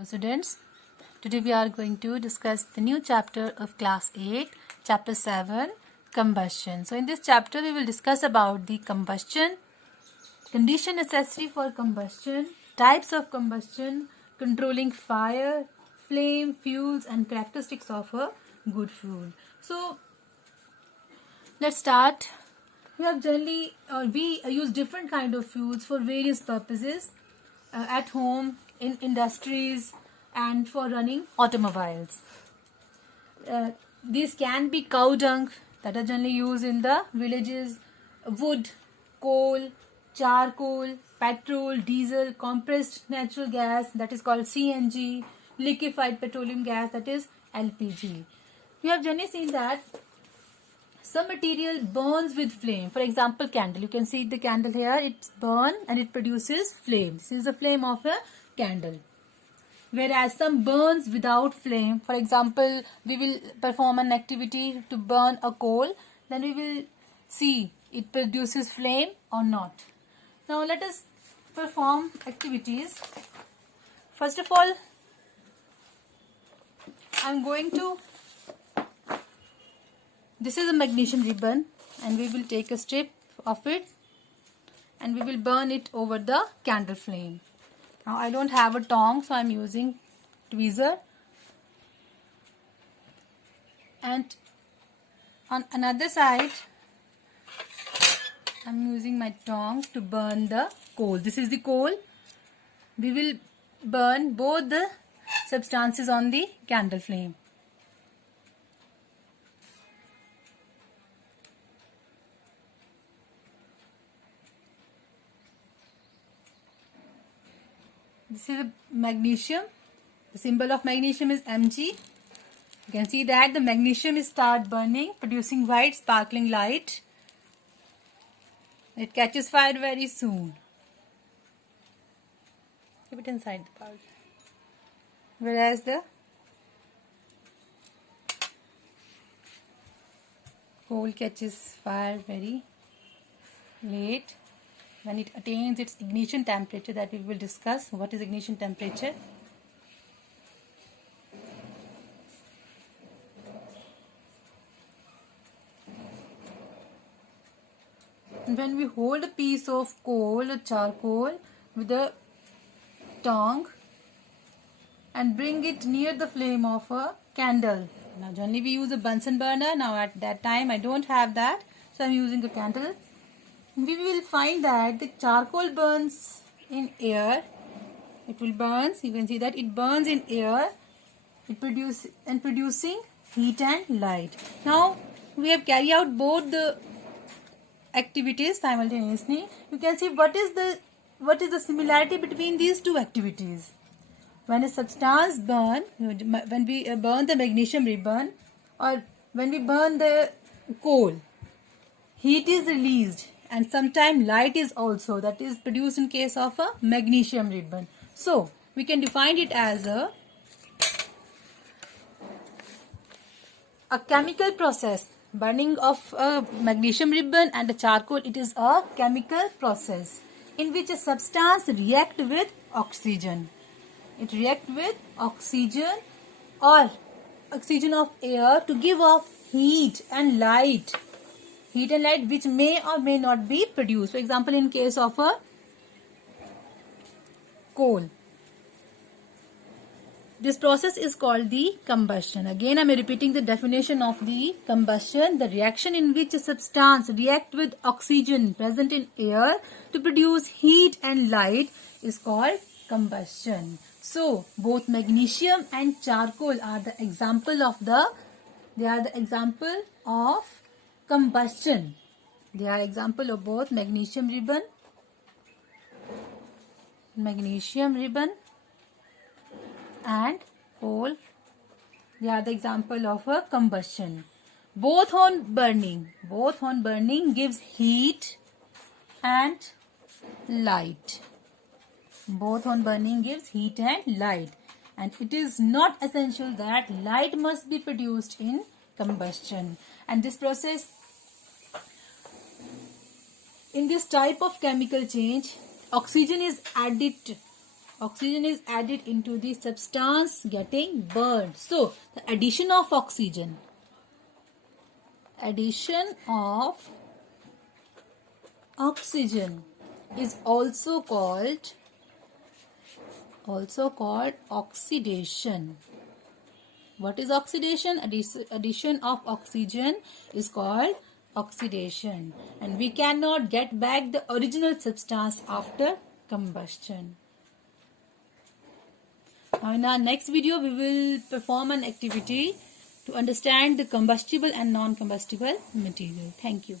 Hello students, today we are going to discuss the new chapter of class 8, chapter 7, combustion. So in this chapter we will discuss about the combustion, condition necessary for combustion, types of combustion, controlling fire, flame, fuels and characteristics of a good fuel. So let's start. We use different kind of fuels for various purposes at home, in industries and for running automobiles. These can be cow dung that are generally used in the villages, wood, coal, charcoal, petrol, diesel, compressed natural gas that is called CNG, liquefied petroleum gas that is LPG. We have generally seen that some material burns with flame. For example, candle. You can see the candle here. It's burn and it produces flame. This is the flame of a candle. Whereas some burns without flame. For example, we will perform an activity to burn a coal. Then we will see it produces flame or not. Now let us perform activities. First of all, this is a magnesium ribbon and we will take a strip of it and we will burn it over the candle flame. Now I don't have a tong, so I am using tweezer, and on another side I am using my tongs to burn the coal. This is the coal. We will burn both the substances on the candle flame. This is a magnesium. The symbol of magnesium is Mg. You can see that the magnesium is start burning, producing white sparkling light. It catches fire very soon. Keep it inside the pouch. Whereas the coal catches fire very late when it attains its ignition temperature, that we will discuss. What is ignition temperature? And when we hold a piece of coal or charcoal with a tong and bring it near the flame of a candle. Now generally we use a Bunsen burner. Now at that time I don't have that, so I am using a candle. We will find that the charcoal burns in air. It will burn. You can see that it burns in air. It producing heat and light. Now we have carried out both the activities simultaneously. You can see what is the similarity between these two activities. When a substance burn, when we burn the magnesium ribbon or when we burn the coal, heat is released. And sometimes light is also, that is produced in case of a magnesium ribbon. So we can define it as a chemical process. Burning of a magnesium ribbon and a charcoal, it is a chemical process in which a substance reacts with oxygen. It reacts with oxygen or oxygen of air to give off heat and light. Heat and light which may or may not be produced. For example, in case of a coal, this process is called the combustion. Again, I am repeating the definition of the combustion. The reaction in which a substance reacts with oxygen present in air to produce heat and light is called combustion. So, both magnesium and charcoal are the example of combustion. They are example of both magnesium ribbon and coal. They are the example of a combustion. Both on burning gives heat and light. Both on burning gives heat and light. And it is not essential that light must be produced in combustion. And this process, in this type of chemical change, oxygen is added Oxygen is added into the substance getting burned. So, the addition of oxygen is also called oxidation. What is oxidation? Addition of oxygen is called oxidation, and we cannot get back the original substance after combustion. Now in our next video we will perform an activity to understand the combustible and non-combustible material. Thank you.